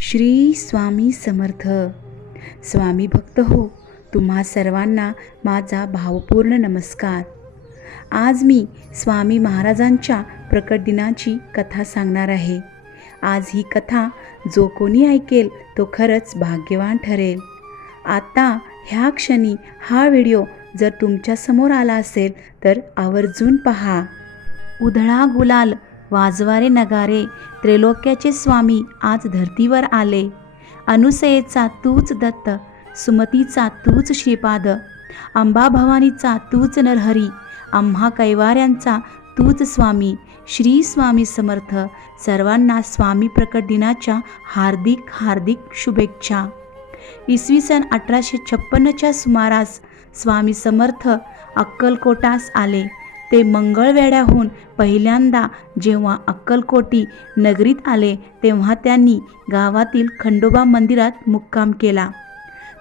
श्री स्वामी समर्थ. स्वामी भक्त हो तुम्हा सर्वांना माझा भावपूर्ण नमस्कार. आज मी स्वामी महाराजांच्या प्रकट दिनाची कथा सांगणार आहे. आज ही कथा जो कोणी ऐकेल तो खरंच भाग्यवान ठरेल. आता ह्या क्षणी हा व्हिडिओ जर तुमच्यासमोर आला असेल तर आवर्जून पहा. उधळा गुलाल वाजवारे नगारे त्रैलोक्याचे स्वामी आज धर्तीवर आले. अनुसयेचा तूच दत्त सुमतीचा तूच श्रीपाद अंबा भवानीचा तूच नरहरी आम्हा कैवाऱ्यांचा तूच स्वामी श्री स्वामी समर्थ सर्वांना स्वामी प्रकट दिनाच्या हार्दिक हार्दिक शुभेच्छा. इसवी सन अठराशे छप्पन्नच्या सुमारास स्वामी समर्थ अक्कलकोटास आले. ते मंगळवेड्याहून पहिल्यांदा जेव्हा अक्कलकोटी नगरीत आले तेव्हा त्यांनी गावातील खंडोबा मंदिरात मुक्काम केला.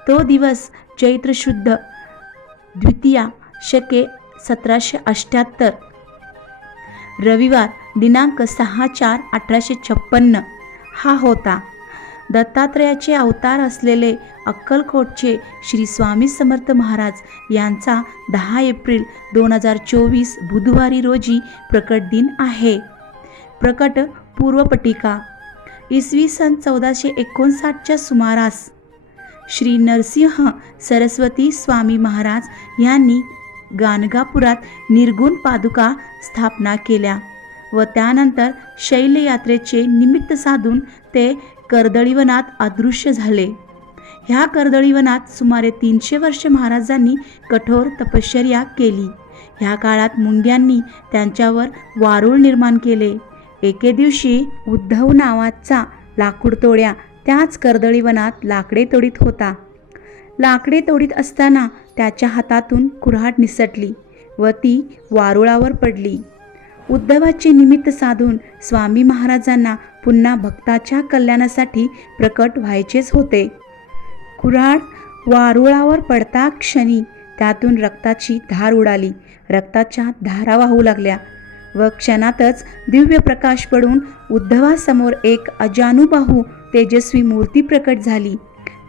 तो दिवस चैत्र शुद्ध द्वितीया शके सतराशे अठ्ठ्याहत्तर रविवार दिनांक सहा चार अठराशे छप्पन्न. हा होता. दत्तात्रयाचे अवतार असलेले अक्कलकोटचे श्री स्वामी समर्थ महाराज यांचा दहा एप्रिल दोन हजार चोवीस बुधवारी रोजी प्रकट दिन आहे. प्रकट पूर्वपटिका. इसवी सन चौदाशे एकोणसाठच्या सुमारास श्री नरसिंह सरस्वती स्वामी महाराज यांनी गाणगापुरात निर्गुण पादुका स्थापना केल्या. व त्यानंतर शैलयात्रेचे निमित्त साधून ते कर्दळीवनात अदृश्य झाले. ह्या कर्दळीवनात सुमारे तीनशे वर्ष महाराजांनी कठोर तपश्चर्या केली. ह्या काळात मुंग्यांनी त्यांच्यावर वारूळ निर्माण केले. एके दिवशी उद्धव नावाचा लाकूडतोड्या त्याच कर्दळीवनात लाकडे तोडीत होता. लाकडे तोडीत असताना त्याच्या हातातून कुऱ्हाड निसटली व ती वारुळावर पडली. उद्धवाचे निमित्त साधून स्वामी महाराजांना पुन्हा भक्ताच्या कल्याणासाठी प्रकट व्हायचेच होते. कुऱ्हाड वारुळावर पडता क्षणी त्यातून रक्ताची धार उडाली. रक्ताच्या धारा वाहू लागल्या व क्षणातच दिव्य प्रकाश पडून उद्धवासमोर एक अजानुबाहू तेजस्वी मूर्ती प्रकट झाली.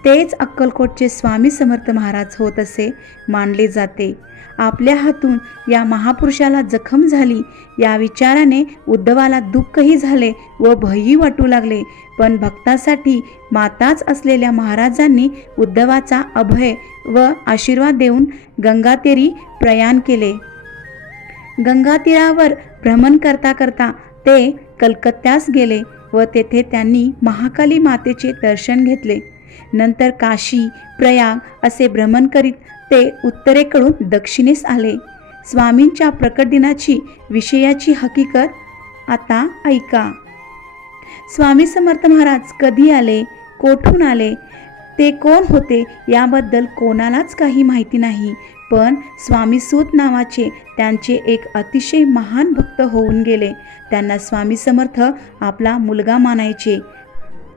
तेच अक्कलकोटचे स्वामी समर्थ महाराज होत असे मानले जाते. आपल्या हातून या महापुरुषाला जखम झाली या विचाराने उद्धवाला दुःखही झाले व भयही वाटू लागले. पण भक्तासाठी माताच असलेल्या महाराजांनी उद्धवाचा अभय व आशीर्वाद देऊन गंगातेरी प्रयाण केले. गंगातीरावर भ्रमण करता करता ते कलकत्त्यास गेले व तेथे त्यांनी महाकाली मातेचे दर्शन घेतले. नंतर काशी प्रयाग असे भ्रमण करीत ते उत्तरेकडून दक्षिणेस आले. स्वामींच्या प्रकट दिनाची विषयाची हकीकत आता ऐका. स्वामी समर्थ महाराज कधी आले? कोठून आले? ते कोण होते? याबद्दल कोणालाच काही माहिती नाही. पण स्वामी सूत नावाचे त्यांचे एक अतिशय महान भक्त होऊन गेले. त्यांना स्वामी समर्थ आपला मुलगा मानायचे.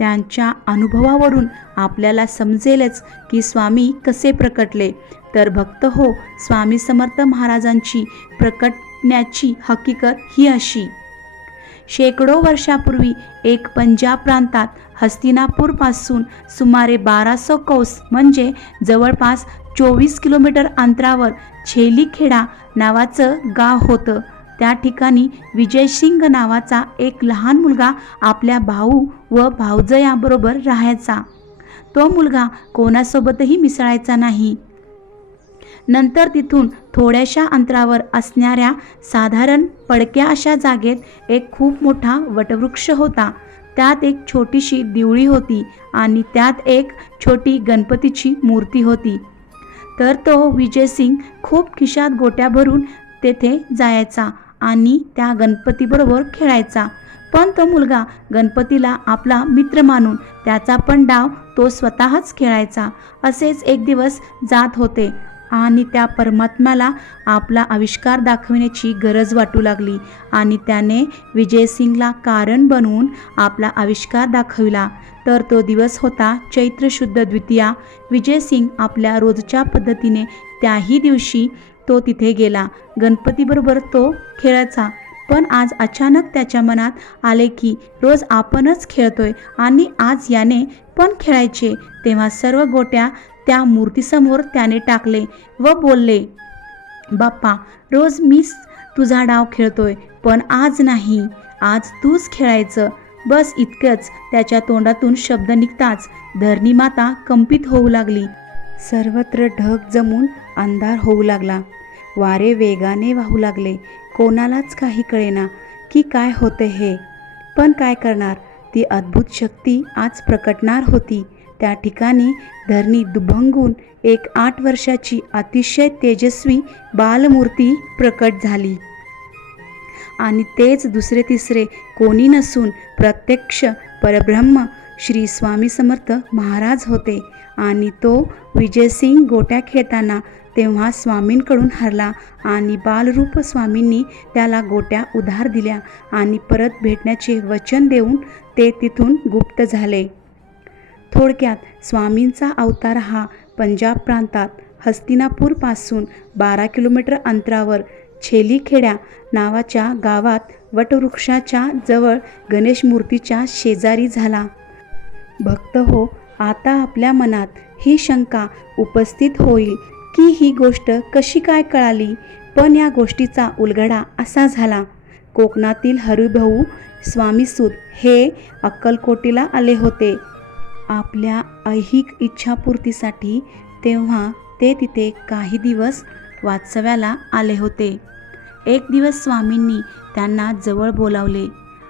त्यांच्या अनुभवावरून आपल्याला समजेलच की स्वामी कसे प्रकटले. तर भक्त हो स्वामी समर्थ महाराजांची प्रकटण्याची हकीकत ही अशी. शेकडो वर्षापूर्वी एक पंजाब प्रांतात हस्तिनापूरपासून सुमारे बारासो कौस म्हणजे जवळपास चोवीस किलोमीटर अंतरावर छेलीखेडा नावाचं गाव होतं. त्या ठिकाणी विजयसिंग नावाचा एक लहान मुलगा आपल्या भाऊ व भाऊजयाबरोबर राहायचा. तो मुलगा कोणासोबतही मिसळायचा नाही. नंतर तिथून थोड्याशा अंतरावर असणाऱ्या साधारण पडक्या अशा जागेत एक खूप मोठा वटवृक्ष होता. त्यात एक छोटीशी दिवळी होती आणि त्यात एक छोटी गणपतीची मूर्ती होती. तर तो विजयसिंग खूप खिशात गोट्या भरून तेथे जायचा आणि त्या गणपतीबरोबर खेळायचा. पण तो मुलगा गणपतीला आपला मित्र मानून त्याचा पण डाव तो स्वतःच खेळायचा. असेच एक दिवस जात होते आणि त्या परमात्म्याला आपला आविष्कार दाखविण्याची गरज वाटू लागली आणि त्याने विजयसिंगला कारण बनवून आपला आविष्कार दाखविला. तर तो दिवस होता चैत्र शुद्ध द्वितीया. विजयसिंग आपल्या रोजच्या पद्धतीने त्याही दिवशी तो तिथे गेला. गणपतीबरोबर तो खेळायचा. पण आज अचानक त्याच्या मनात आले की रोज आपणच खेळतोय आणि आज याने पण खेळायचे. तेव्हा सर्व गोट्या त्या मूर्तीसमोर त्याने टाकले व बोलले बाप्पा रोज मीच तुझा डाव खेळतोय पण आज नाही. आज तूच खेळायचं. बस इतकंच. त्याच्या तोंडातून शब्द निघताच. धरणी माता कंपित होऊ लागली. सर्वत्र ढग जमून अंधार होऊ लागला. वारे वेगाने वाहू लागले. कोणालाच काही कळेना की काय होते हे. पण काय करणार? ती अद्भुत शक्ती आज प्रकटणार होती. त्या ठिकाणी धरणी दुभंगून एक आठ वर्षाची अतिशय तेजस्वी बालमूर्ती प्रकट झाली. आणि तेच दुसरे तिसरे कोणी नसून प्रत्यक्ष परब्रह्म श्री स्वामी समर्थ महाराज होते. आणि तो विजयसिंग गोट्या खेळताना तेव्हा स्वामींकडून हरला आणि बालरूप स्वामींनी त्याला गोट्या उधार दिल्या आणि परत भेटण्याचे वचन देऊन ते तिथून गुप्त झाले. थोडक्यात स्वामींचा अवतार हा पंजाब प्रांतात हस्तिनापूरपासून बारा किलोमीटर अंतरावर छेलीखेड्या नावाच्या गावात वटवृक्षाच्या जवळ गणेश मूर्तीच्या शेजारी झाला. भक्त हो आता आपल्या मनात ही शंका उपस्थित होईल की ही गोष्ट कशी काय कळाली? पण या गोष्टीचा उलगडा असा झाला. कोकणातील हरिभाऊ स्वामीसूत हे अक्कलकोटीला आले होते. आपल्या ऐहिक इच्छापूर्तीसाठी तेव्हा ते तिथे काही दिवस वास्तव्याला आले होते. एक दिवस स्वामींनी त्यांना जवळ बोलावले.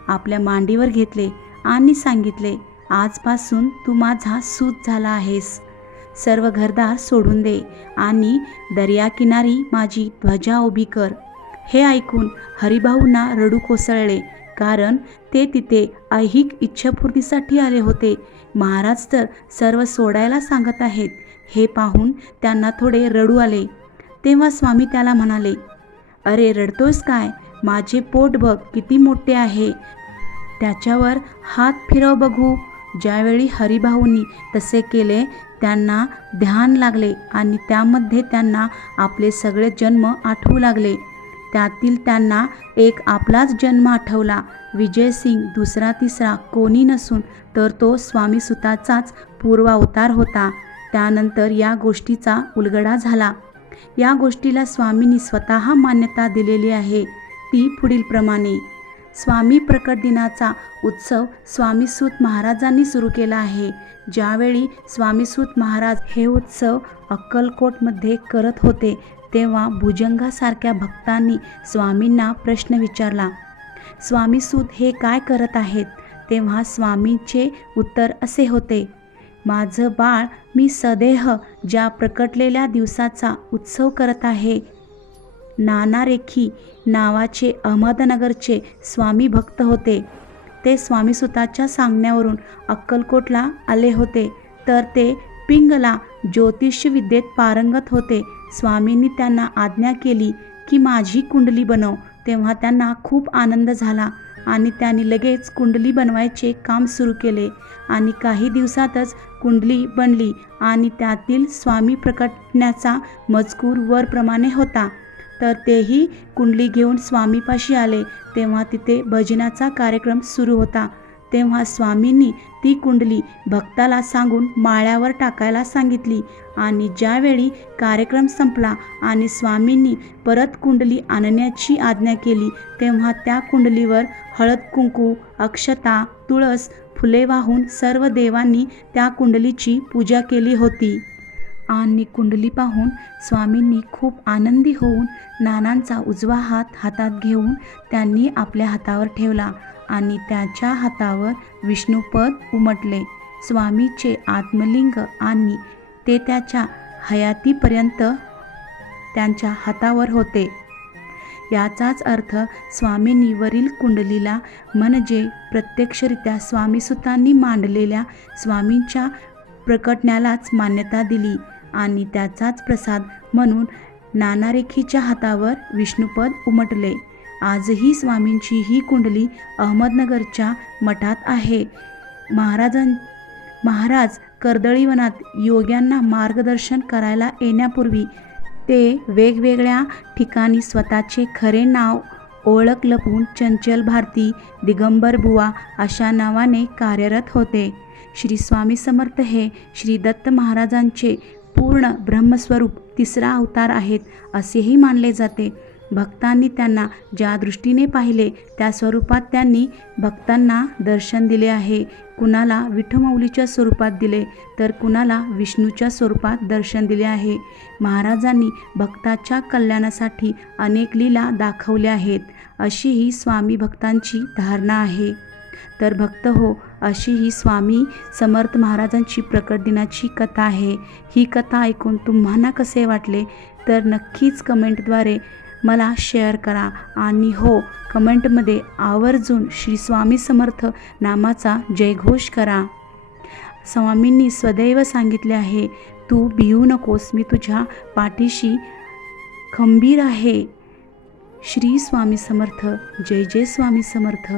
आपल्या मांडीवर घेतले आणि सांगितले आजपासून तू माझा सूत झाला आहेस. सर्व घरदार सोडून दे आणि दर्याकिनारी माझी ध्वजा उभी कर. हे ऐकून हरिभाऊंना रडू कोसळले कारण ते तिथे ऐहिक इच्छापूर्तीसाठी आले होते. महाराज तर सर्व सोडायला सांगत आहेत. हे पाहून त्यांना थोडे रडू आले. तेव्हा स्वामी त्याला म्हणाले अरे रडतोस काय? माझे पोट बघ किती मोठे आहे. त्याच्यावर हात फिरव बघू. ज्यावेळी हरिभाऊंनी तसे केले त्यांना ध्यान लागले आणि त्यामध्ये त्यांना आपले सगळे जन्म आठवू लागले. त्यातील त्यांना एक आपलाच जन्म आठवला. विजयसिंग दुसरा तिसरा कोणी नसून तर तो स्वामी सुताचाच पूर्वावतार होता. त्यानंतर या गोष्टीचा उलगडा झाला. या गोष्टीला स्वामींनी स्वतः मान्यता दिलेली आहे. ती पुढीलप्रमाणे स्वामी प्रकट दिनाचा उत्सव स्वामीसूत महाराजांनी सुरू केला आहे. ज्यावेळी स्वामीसूत महाराज हे उत्सव अक्कलकोटमध्ये करत होते तेव्हा भुजंगासारख्या भक्तांनी स्वामींना प्रश्न विचारला स्वामीसूत हे काय करत आहेत? तेव्हा स्वामींचे उत्तर असे होते माझं बाळ मी सदेह ज्या प्रकटलेल्या दिवसाचा उत्सव करत आहे. नाना रेखी नावाचे अहमदनगरचे स्वामी भक्त होते. ते स्वामीसुताच्या सांगण्यावरून अक्कलकोटला आले होते. तर ते पिंगला ज्योतिषविद्येत पारंगत होते. स्वामींनी त्यांना आज्ञा केली की माझी कुंडली बनव. तेव्हा त्यांना खूप आनंद झाला. आणि त्यांनी लगेच कुंडली बनवायचे काम सुरू केले. आणि काही दिवसातच कुंडली बनली आणि त्यातील स्वामी प्रकटण्याचा मजकूर वरप्रमाणे होता. तर तेही कुंडली घेऊन स्वामीपाशी आले. तेव्हा तिथे भजनाचा कार्यक्रम सुरू होता. तेव्हा स्वामींनी ती कुंडली भक्ताला सांगून माळ्यावर टाकायला सांगितली. आणि ज्यावेळी कार्यक्रम संपला आणि स्वामींनी परत कुंडली आणण्याची आज्ञा केली तेव्हा त्या कुंडलीवर हळद कुंकू अक्षता तुळस फुले वाहून सर्व देवांनी त्या कुंडलीची पूजा केली होती. आणि कुंडली पाहून स्वामींनी खूप आनंदी होऊन नानांचा उजवा हात हातात घेऊन त्यांनी आपल्या हातावर ठेवला आणि त्याच्या हातावर विष्णुपद उमटले. स्वामीचे आत्मलिंग आणि ते त्याच्या हयातीपर्यंत त्यांच्या हातावर होते. याचाच अर्थ स्वामींनी वरील कुंडलीला म्हणजे प्रत्यक्षरित्या स्वामीसुतांनी मांडलेल्या स्वामींच्या प्रकटण्यालाच मान्यता दिली. आणि त्याचाच प्रसाद म्हणून नानारेखीच्या हातावर विष्णुपद उमटले. आजही स्वामींची ही कुंडली अहमदनगरच्या मठात आहे. महाराजां महाराज कर्दळीवनात योग्यांना मार्गदर्शन करायला येण्यापूर्वी ते वेगवेगळ्या ठिकाणी स्वतःचे खरे नाव ओळख लपून चंचल भारती दिगंबर बुवा अशा नावाने कार्यरत होते. श्री स्वामी समर्थ हे श्री दत्त महाराजांचे पूर्ण ब्रह्मस्वरूप तिसरा अवतार आहेत असेही मानले जाते. भक्तांनी त्यांना ज्या दृष्टीने पाहिले त्या स्वरूपात त्यांनी भक्तांना दर्शन दिले आहे. कुणाला विठुमाऊलीच्या स्वरूपात दिले तर कुणाला विष्णूच्या स्वरूपात दर्शन दिले आहे. महाराजांनी भक्ताच्या कल्याणासाठी अनेक लीला दाखवल्या आहेत अशी ही स्वामी भक्तांची धारणा आहे. तर भक्त हो अशी ही स्वामी समर्थ महाराजांची प्रकट दिनाची कथा आहे. ही कथा ऐकून तुम्हाला कसे वाटले? तर नक्कीच कमेंटद्वारे मला शेअर करा. आणि हो कमेंटमध्ये आवर्जून श्री स्वामी समर्थ नामाचा जयघोष करा. स्वामींनी सदैव सांगितले आहे तू भिवू नकोस मी तुझ्या पाठीशी खंबीर आहे. श्री स्वामी समर्थ जय जय स्वामी समर्थ.